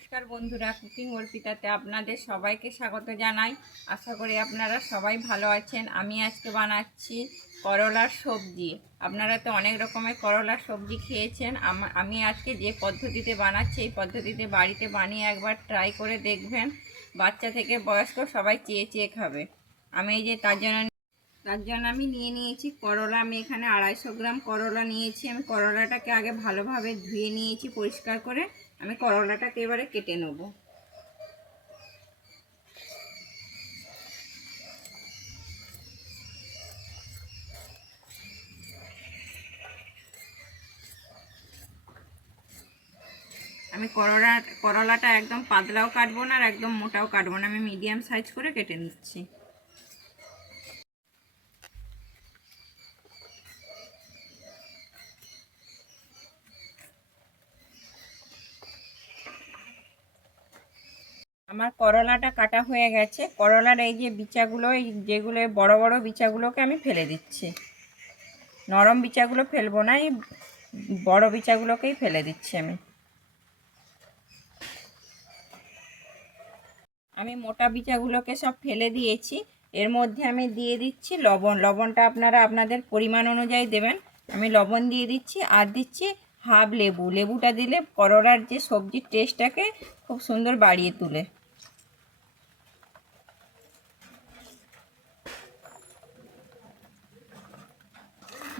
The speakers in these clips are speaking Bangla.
নমস্কার বন্ধুরা, কুকিং অর্পিতাতে আপনাদের সবাইকে স্বাগত জানাই। আশা করি আপনারা সবাই ভালো আছেন। আমি আজকে বানাচ্ছি করলার সবজি। আপনারা তো অনেক রকমের করলার সবজি খেয়েছেন। আমি আজকে যে পদ্ধতিতে বানাচ্ছি, এই পদ্ধতিতে বাড়িতে বানিয়ে একবার ট্রাই করে দেখবেন। বাচ্চা থেকে বয়স্ক সবাই চেয়ে চেয়ে খাবে। আমি এই যে তার জন্য তার জন্য আমি নিয়ে নিয়েছি করলা। আমি এখানে আড়াইশো গ্রাম করলা নিয়েছি। আমি করলাটাকে আগে ভালোভাবে ধুয়ে নিয়েছি পরিষ্কার করে। আমি করলাটাকে এবারে কেটে নেব। আমি করলা করলাটা একদম পাতলাও কাটবো না আর একদম মোটাও কাটবো না। আমি মিডিয়াম সাইজ করে কেটে নিচ্ছি। আমার করলাটা কাটা হয়ে গেছে। করলার এই যে বিচাগুলো এই যেগুলো, বড় বড় বিচাগুলোকে আমি ফেলে দিচ্ছি। নরম বিচাগুলো ফেলব না, এই বড় বিচাগুলোকেই ফেলে দিচ্ছি আমি। আমি মোটা বিচাগুলোকে সব ফেলে দিয়েছি। এর মধ্যে আমি দিয়ে দিচ্ছি লবণ। লবণটা আপনারা আপনাদের পরিমাণ অনুযায়ী দেবেন। আমি লবণ দিয়ে দিচ্ছি আর দিচ্ছি হাফ লেবু। লেবুটা দিলে করলার যে সবজির টেস্টটাকে খুব সুন্দর বাড়িয়ে তোলে।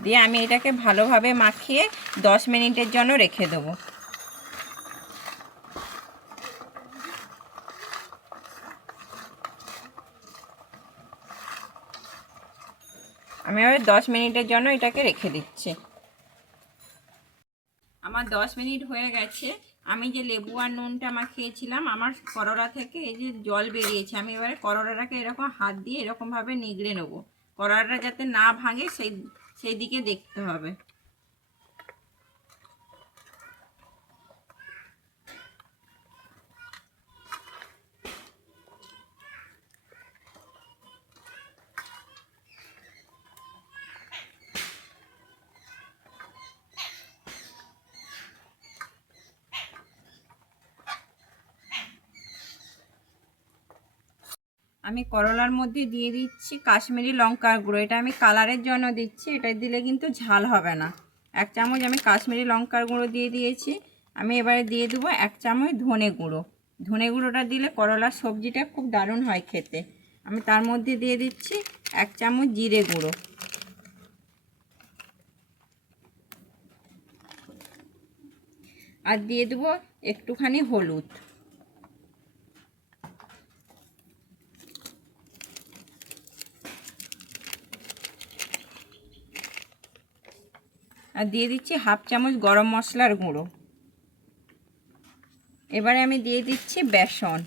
দিয়ে আমি এটাকে ভালোভাবে মাখিয়ে দশ মিনিটের জন্য রেখে দেবো। আমি এবার দশ মিনিটের জন্য এটাকে রেখে দিচ্ছি। আমার দশ মিনিট হয়ে গেছে। আমি যে লেবু আর নুনটা মাখিয়েছিলাম, আমার করলা থেকে এই যে জল বেরিয়েছে, আমি এবারে করলাটাকে এরকম হাত দিয়ে এরকমভাবে নিগড়ে নেব। করলাটা যাতে না ভাঙে, সেই সেই দিকে দেখতে হবে। আমি করলার মধ্যে দিয়ে দিচ্ছি কাশ্মীরি লঙ্কার গুঁড়ো। এটা আমি কালারের জন্য দিচ্ছি, এটা দিলে কিন্তু ঝাল হবে না। এক চামচ আমি কাশ্মীরি লঙ্কার গুঁড়ো দিয়ে দিয়েছি। আমি এবারে দিয়ে দেবো এক চামচ ধনে গুঁড়ো। ধনে গুঁড়োটা দিলে করলার সবজিটা খুব দারুণ হয় খেতে। আমি তার মধ্যে দিয়ে দিচ্ছি এক চামচ জিরে গুঁড়ো। আর দিয়ে দেবো একটুখানি হলুদ। আর দিয়ে দিচ্ছি হাফ চামচ গরম মশলার গুঁড়ো। এবারে আমি দিয়ে দিচ্ছি বেসন।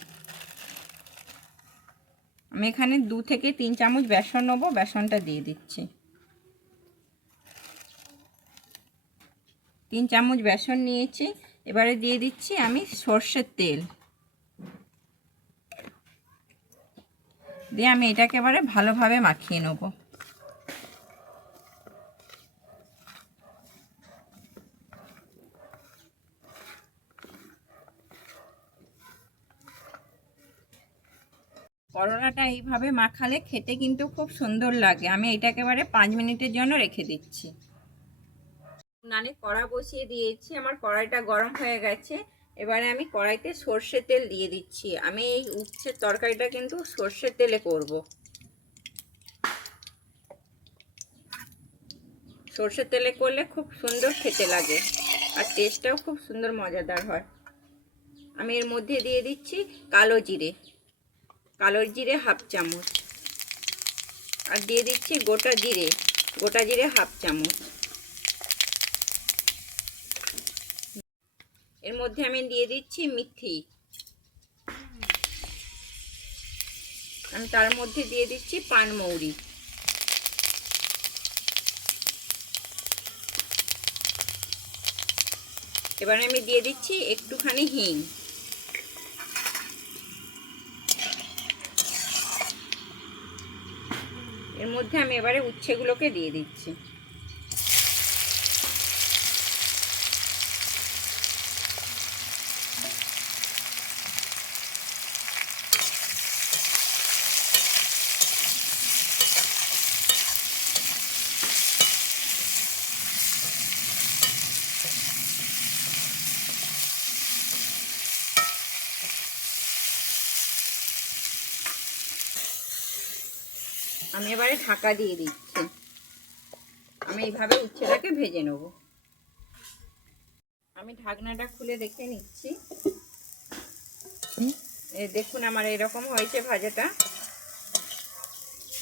আমি এখানে দু থেকে তিন চামচ বেসন নেব, বেসনটা দিয়ে দিচ্ছি। তিন চামচ বেসন নিয়েছি, এবারে দিয়ে দিচ্ছি আমি সর্ষের তেল। দিয়ে আমি এটাকে এবারে ভালোভাবে মাখিয়ে নেব। করলাটা এইভাবে মাখালে খেতে কিন্তু খুব সুন্দর লাগে। আমি এটাকে এবারে পাঁচ মিনিটের জন্য রেখে দিচ্ছি। উনানে কড়া বসিয়ে দিয়েছি। আমার কড়াইটা গরম হয়ে গেছে। এবারে আমি কড়াইতে সর্ষের তেল দিয়ে দিচ্ছি। আমি এই উচ্ছের তরকারিটা কিন্তু সর্ষের তেলে করব। সর্ষের তেলে করলে খুব সুন্দর খেতে লাগে আর টেস্টটাও খুব সুন্দর, মজাদার হয়। আমি এর মধ্যে দিয়ে দিচ্ছি কালো জিরে। কালো জিরে হাফ চামচ। আর দিয়ে দিচ্ছি গোটা জিরে গোটা জিরে হাফ চামচ। এর মধ্যে আমি দিয়ে দিচ্ছি মিথি। আমি তার মধ্যে দিয়ে দিচ্ছি পানমৌরি এবার আমি দিয়ে দিচ্ছি একটুখানি হিং। এর মধ্যে আমি এবারে উচ্ছেগুলোকে দিয়ে দিচ্ছি। আমি এবারে ঢাকা দিয়ে দিচ্ছি। আমি এইভাবে উচ্ছেটাকে ভেজে নেব। আমি ঢাকনাটা খুলে দেখে নিচ্ছি। দেখুন আমার এরকম হয়েছে ভাজাটা।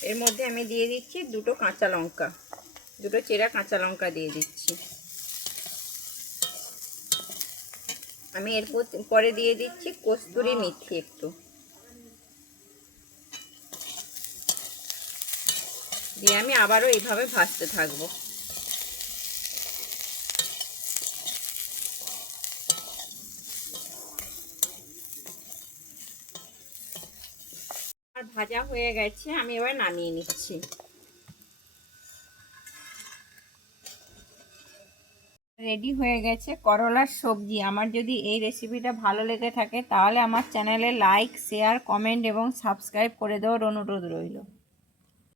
এর মধ্যে আমি দিয়ে দিচ্ছি দুটো কাঁচা লঙ্কা। দুটো চেরা কাঁচা লঙ্কা দিয়ে দিচ্ছি। আমি এরপর পরে দিয়ে দিচ্ছি কস্তুরি মেথি একটু। দিয়ে আমি আবারও এইভাবে ভাজতে থাকব। ভাজা হয়ে গেছে, আমি এবার নামিয়ে নিচ্ছি। রেডি হয়ে গেছে করলার সবজি। আমার যদি এই রেসিপিটা ভালো লেগে থাকে, তাহলে আমার চ্যানেলে লাইক, শেয়ার, কমেন্ট এবং সাবস্ক্রাইব করে দেওয়ার অনুরোধ রইল।